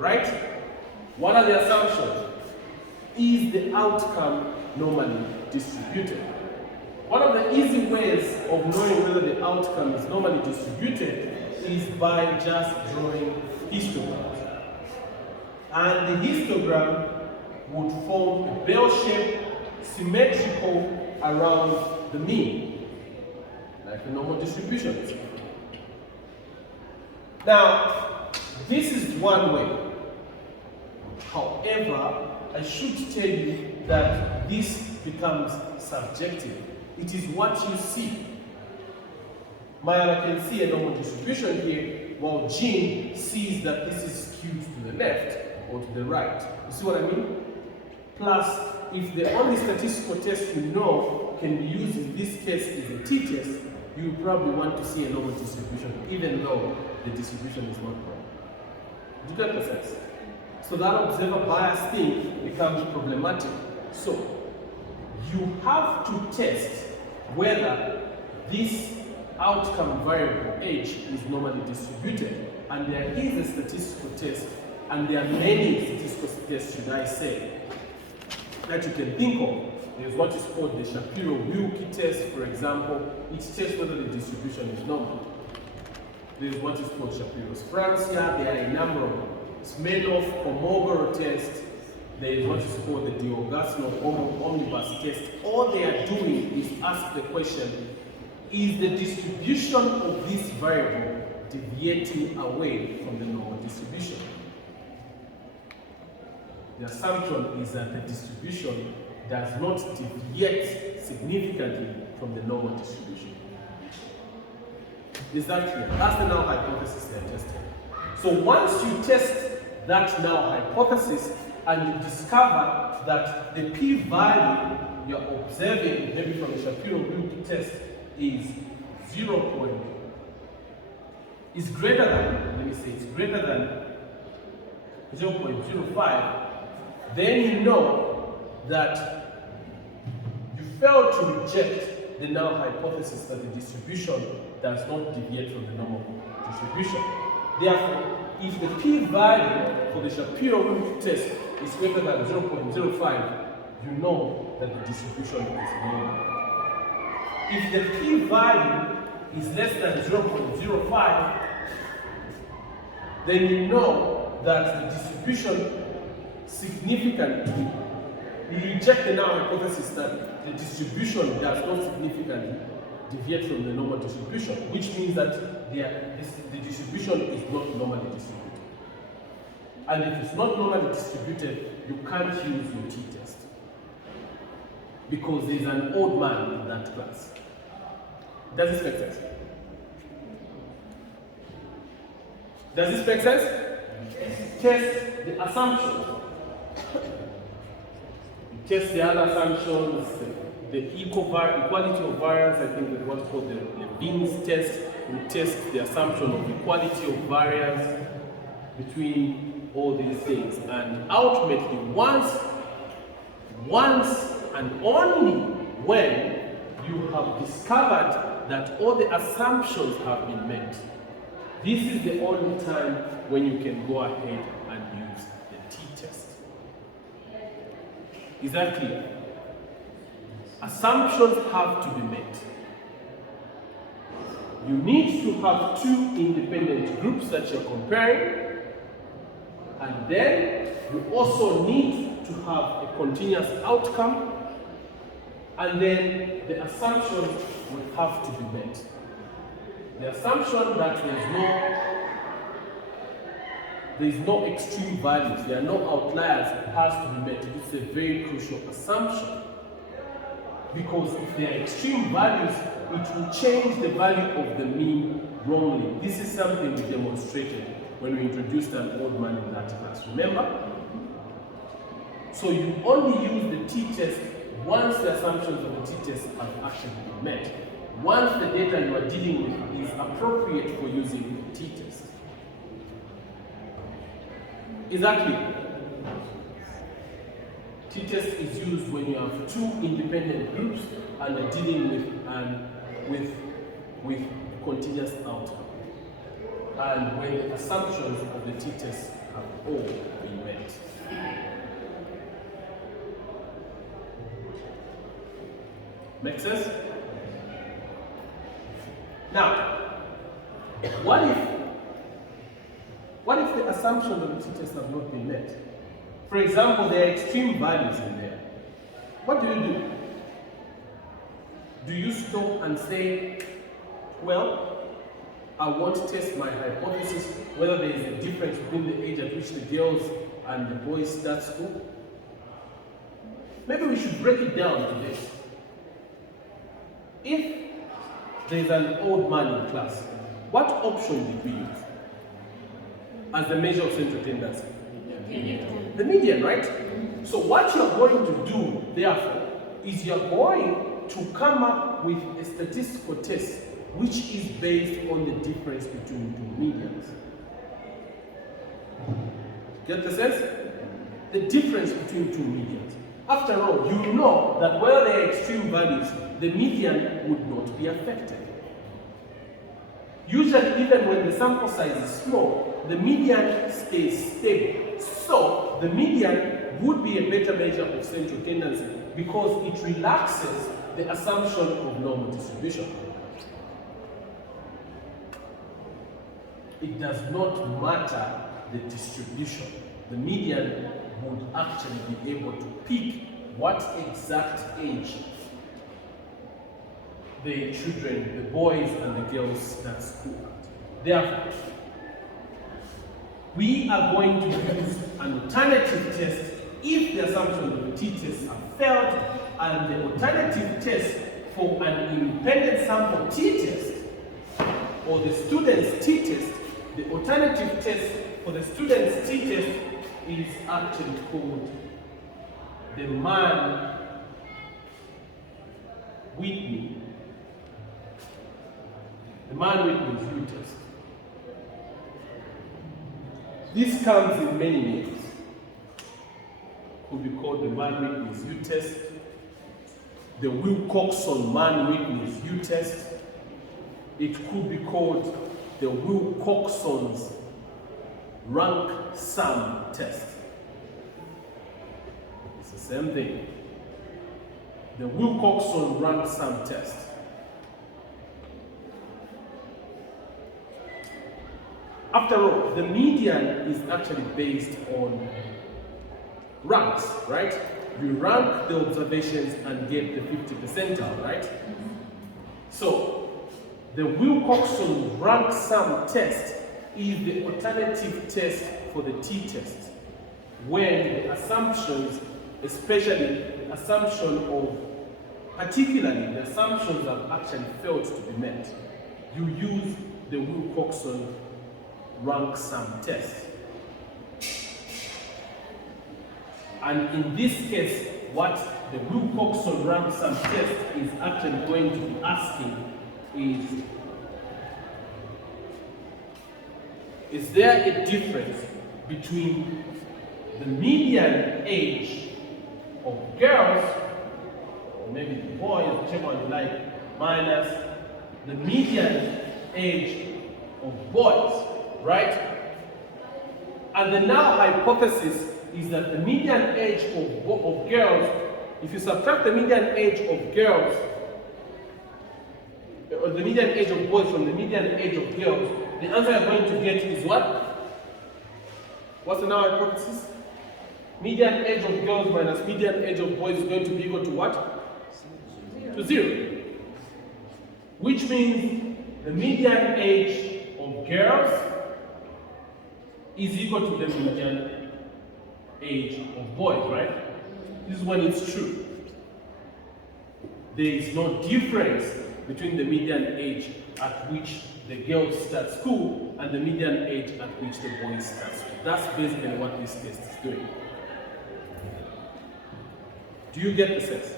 right? What are the assumptions? Is the outcome normally distributed? One of the easy ways of knowing whether the outcome is normally distributed is by just drawing histograms. And the histogram would form a bell shape, symmetrical around the mean, like the normal distributions. Now, this is one way. However, I should tell you that this becomes subjective. It is what you see. Maya can see a normal distribution here, while Jean sees that this is skewed to the left or to the right. You see what I mean? Plus, if the only statistical test you know can be used in this case is a t-test, you probably want to see a normal distribution, even though the distribution is not wrong. Do you get the sense? So that observer bias thing becomes problematic. So you have to test whether this outcome variable h is normally distributed, and there is a statistical test, and there are many statistical tests, should I say, that you can think of. There's what is called the Shapiro-Wilk test, for example. It tests whether the distribution is normal. There's what is called Shapiro's Francia. There are a number of them. Smirnov-Kolmogorov test. There is what is called the Diogasno omnibus test. All they are doing is ask the question, is the distribution of this variable deviating away from the normal distribution? The assumption is that the distribution does not deviate significantly from the normal distribution. Is that clear? That's the null hypothesis they are testing. So once you test that null hypothesis and you discover that the p-value you're observing, maybe from the Shapiro-Wilk test, is greater than, let me say, it's greater than 0.05, then you know that you failed to reject the null hypothesis that the distribution does not deviate from the normal distribution. Therefore, if the p-value for the Shapiro-Wilk test is greater than 0.05, you know that the distribution is normal. If the p-value is less than 0.05, then you know that the distribution significantly, you reject the null hypothesis that the distribution does not significantly deviate from the normal distribution, which means that the distribution is not normally distributed. And if it's not normally distributed, you can't use your t-test, because there's an odd man in that class. Does this make sense? Does this make sense? Test the assumptions. You test the other assumptions, the equality of variance, I think is what's called the Levene's test. We test the assumption of equality of variance between all these things. And ultimately, once and only when you have discovered that all the assumptions have been met, this is the only time when you can go ahead and use the t-test. Is that clear? Assumptions have to be met. You need to have two independent groups that you're comparing, and then you also need to have a continuous outcome, and then the assumptions will have to be met. The assumption that there is no extreme values, there are no outliers, has to be met. It's a very crucial assumption, because if there are extreme values, it will change the value of the mean wrongly. This is something we demonstrated when we introduced an odd man in that class, remember? So you only use the t-test once the assumptions of the t-test have actually been met. Once the data you are dealing with is appropriate for using the t-test. Is that clear? T-test is used when you have two independent groups and are dealing with continuous outcome, and when the assumptions of the t-test have all Make sense? Now, what if the assumptions of the t-test have not been met? For example, there are extreme values in there. What do? Do you stop and say, well, I want to test my hypothesis whether there is a difference between the age at which the girls and the boys start school? Maybe we should break it down to this. If there is an old man in class, what option did we use as the measure of central tendency? The median, right? So what you're going to do, therefore, is you're going to come up with a statistical test which is based on the difference between two medians. Get the sense? The difference between two medians. After all, you know that where there are extreme values, the median would not be affected. Usually, even when the sample size is small, the median stays stable. So, the median would be a better measure of central tendency because it relaxes the assumption of normal distribution. It does not matter the distribution. The median would actually be able to pick what exact age the children, the boys and the girls start school at. Therefore, we are going to use an alternative test if the assumptions of the t-test are failed, and the alternative test for an independent sample t-test or the student's t-test, the alternative test for the student's t-test is actually called the Mann-Whitney U-test. This comes in many names. Could be called the Mann-Whitney U-test, the Wilcoxon Mann-Whitney U-test. It could be called the Wilcoxon's ranksum test. It's the same thing. The Wilcoxon ranksum test. After all, the median is actually based on ranks, right? You rank the observations and get the 50 percentile, right? So, the Wilcoxon ranksum test is the alternative test for the t-test when the assumptions, especially the assumption of, particularly the assumptions have actually failed to be met. You use the Wilcoxon ranksum test. And in this case, what the Wilcoxon ranksum test is actually going to be asking is there a difference between the median age of girls, or maybe the boys, whichever one you like, minus the median age of boys, right? And the null hypothesis is that the median age of girls, if you subtract the median age of girls, or the median age of boys from the median age of girls, the answer you're going to get is what? What's the null hypothesis? Median age of girls minus median age of boys is going to be equal to what? To 0. Which means the median age of girls is equal to the median age of boys, right? This is when it's true. There is no difference between the median age at which the girls start school and the median age at which the boys start school. That's basically what this test is doing. Do you get the sense?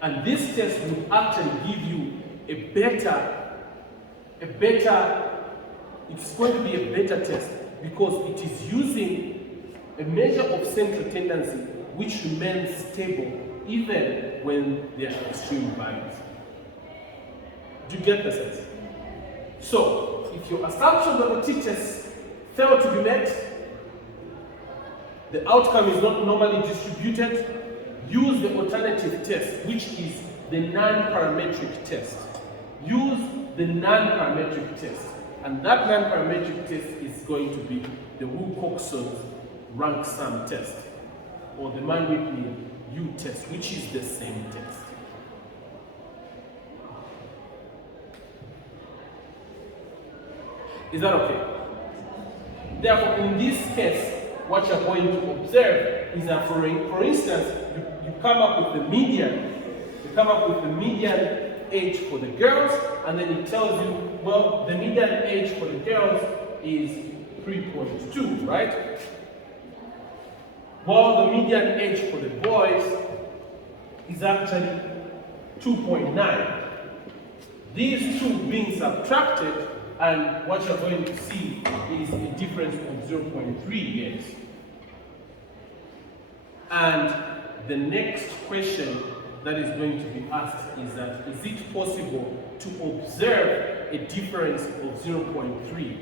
And this test would actually give you it's going to be a better test because it is using a measure of central tendency which remains stable even when there are extreme values. Do you get the sense? So, if your assumptions of the t-test fail to be met, the outcome is not normally distributed, use the alternative test, which is the non-parametric test. Use the non-parametric test. And that non-parametric test is going to be the Wilcoxon ranksum test, or the man-Whitney U test, which is the same test. Is that okay? Therefore, in this case, what you're going to observe is that, for instance, you come up with the median. You come up with the median age for the girls, and then it tells you, well, the median age for the girls is 3.2, right? While the median age for the boys is actually 2.9. These two being subtracted, and what you're going to see is a difference of 0.3 years. And the next question that is going to be asked is that, is it possible to observe a difference of 0.3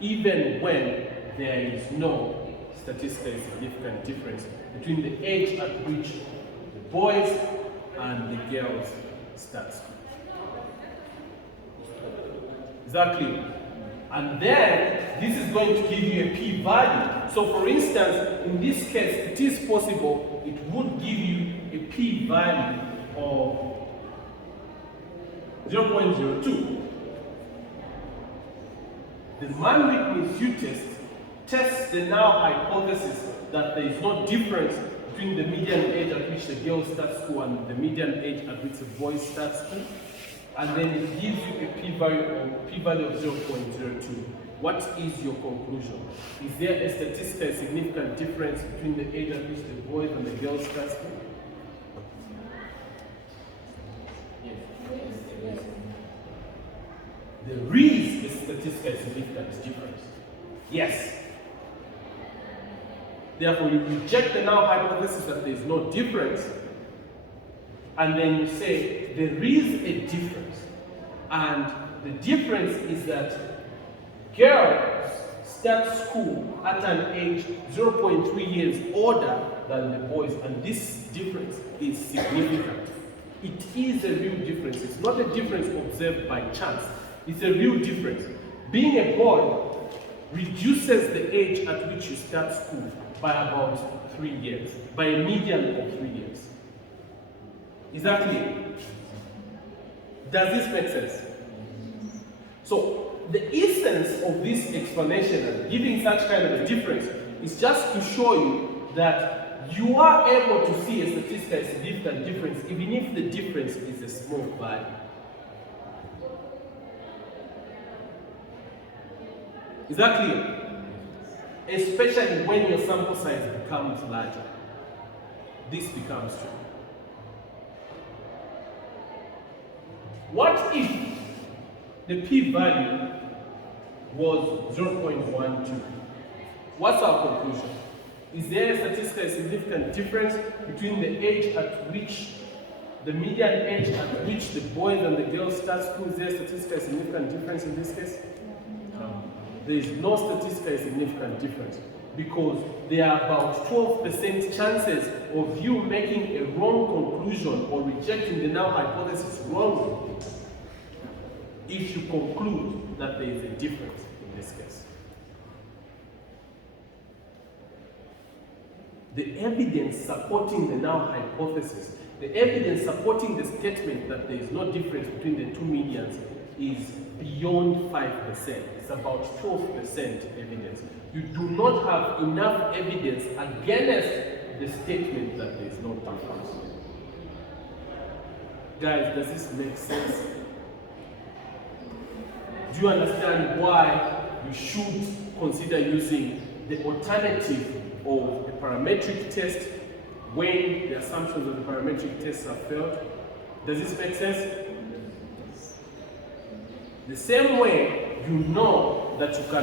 even when there is no statistically significant difference between the age at which the boys and the girls start? Is that clear? And then this is going to give you a p-value. So for instance, in this case, it is possible it would give you a p-value of 0.02. The man-Whitney U tests the null hypothesis that there is no difference between the median age at which the girls start school and the median age at which the boys start school. And then it gives you a p-value of 0.02. What is your conclusion? Is there a statistically significant difference between the age at which the boys and the girls start school? Yes. There is a statistically significant difference. Yes. Therefore, you reject the null hypothesis that there is no difference, and then you say there is a difference. And the difference is that girls start school at an age 0.3 years older than the boys, and this difference is significant. It is a real difference. It's not a difference observed by chance. It's a real difference. Being a boy reduces the age at which you start school by about 3 years, by a median of 3 years. Is that clear? Does this make sense? So the essence of this explanation and giving such kind of a difference is just to show you that you are able to see a statistically significant difference even if the difference is a small value. Is that clear? Especially when your sample size becomes larger. This becomes true. What if the p-value was 0.12? What's our conclusion? Is there a statistically significant difference between the age at which, the median age at which the boys and the girls start school? Is there a statistically significant difference in this case? No. There is no statistically significant difference because there are about 12% chances of you making a wrong conclusion or rejecting the null hypothesis wrongly if you conclude that there is a difference in this case. The evidence supporting the null hypothesis, the evidence supporting the statement that there is no difference between the two medians is beyond 5%. It's about 12% evidence. You do not have enough evidence against the statement that there is no difference. Guys, does this make sense? Do you understand why you should consider using the alternative of the parametric test when the assumptions of the parametric tests are failed? Does this make sense? The same way you know that you can